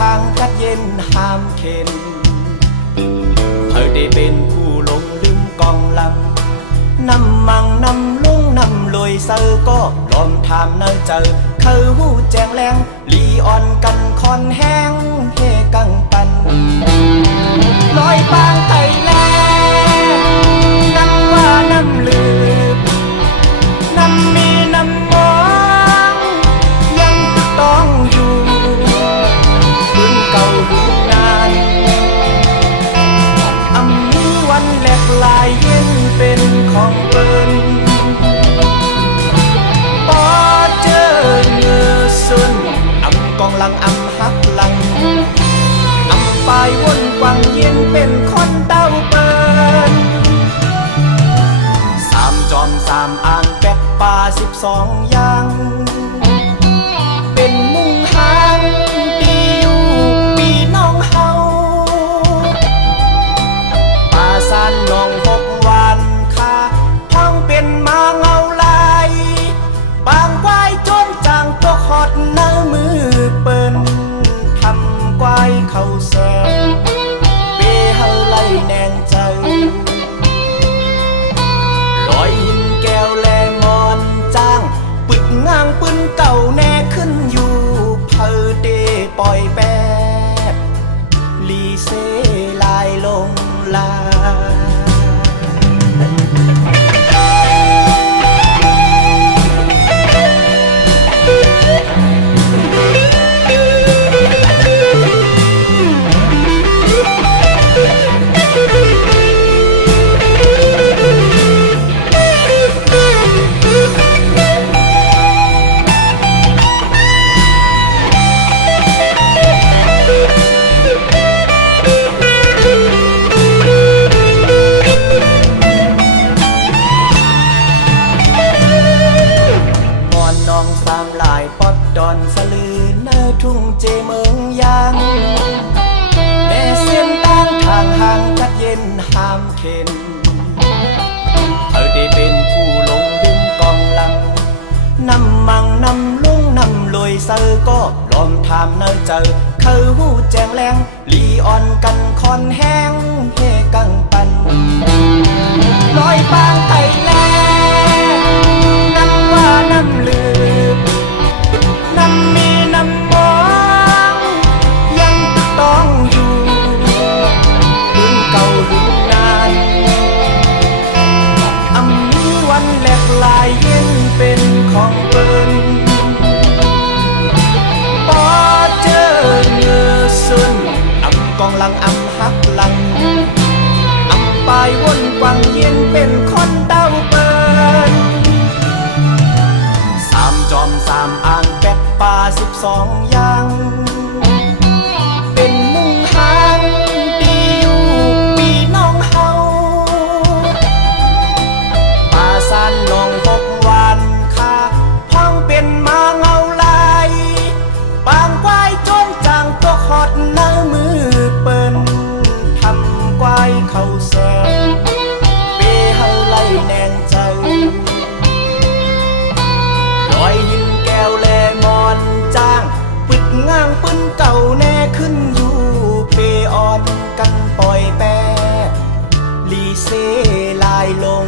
ห่างกัดเย็นห้ามเข็นเธอได้เป็นผู้หลงลืมกองลำนำมังนำลุงนำลอยเซอก็ลอมถามเนอเจอเขาหูแจงแรงลีอ่อนกันคอนแห้งเฮกังปันลอยปางไตแลนำว่าน้ำลืมน้ำมีน้ำมองยังต้องอยู่ปืนเก่าหูนานอำมีวันแหลกลายเย็นเป็นของเปิ้นพอเจอเงือสุนอำกองลังอำฮักลังอำปลายวนกวังเย็นเป็นคนเต้าเปิ้นสามจอมสามอ่างแปดป่า12อย่างเป็นมุ่งหางปีอยู่ปีน้องเฮาป่าซานน้อง6วันคาท้องเป็นมาเงาลายบางควายจนจางตัวขอดเนื้อมือเปิ้นทำควายเข้าแซงเปเฮาไล่แนงใจลอยหินแก้วแลมอนจ้างปึกง้างปืนเก่าแน่ขึ้นอยู่เพอเดปล่อยแปดลีเซลายลงลาดอนสลือเนื้อทุ่งเจเมืองยางแม่เสียนตั้งทางห่างกัดเย็นห้ามเข็นเธอได้เป็นผู้หลงลืมกองลังนำมังนำลุงนำลอยเซอก็ลอมถามเนอเจอเขาหูแจงแรงลีอ่อนกันคอนแห้งเฮกังปันลอยปางไตแลนำว่าน้ำลืมน้ำมีน้ำมองยังต้องอยู่ปืนเก่ารุ่นนานอำมีวันแหลกลายเย็นเป็นของเปิ้นพอเจอเงือสุนอำกองลังอำฮักลังอำปลายวนกวังเย็นเป็นคนเต้าเปิ้นสามจอมสามอ่างแปดป่า12อย่างเป็นมุ่งหางปีอยู่ปีน้องเฮาป่าซานน้อง6วันคาพ้องเป็นมาเงาลายบางควายจนจางตัวขอดเนื้อมือเปิ้นทำควายเข้าแซงเปเฮาไล่แนงใจลอยหินแก้วแลมอนจ้างปึกง้างปืนเก่าแน่ขึ้นอยู่เปอ่อนกันปล่อยแปดลีเซลายลง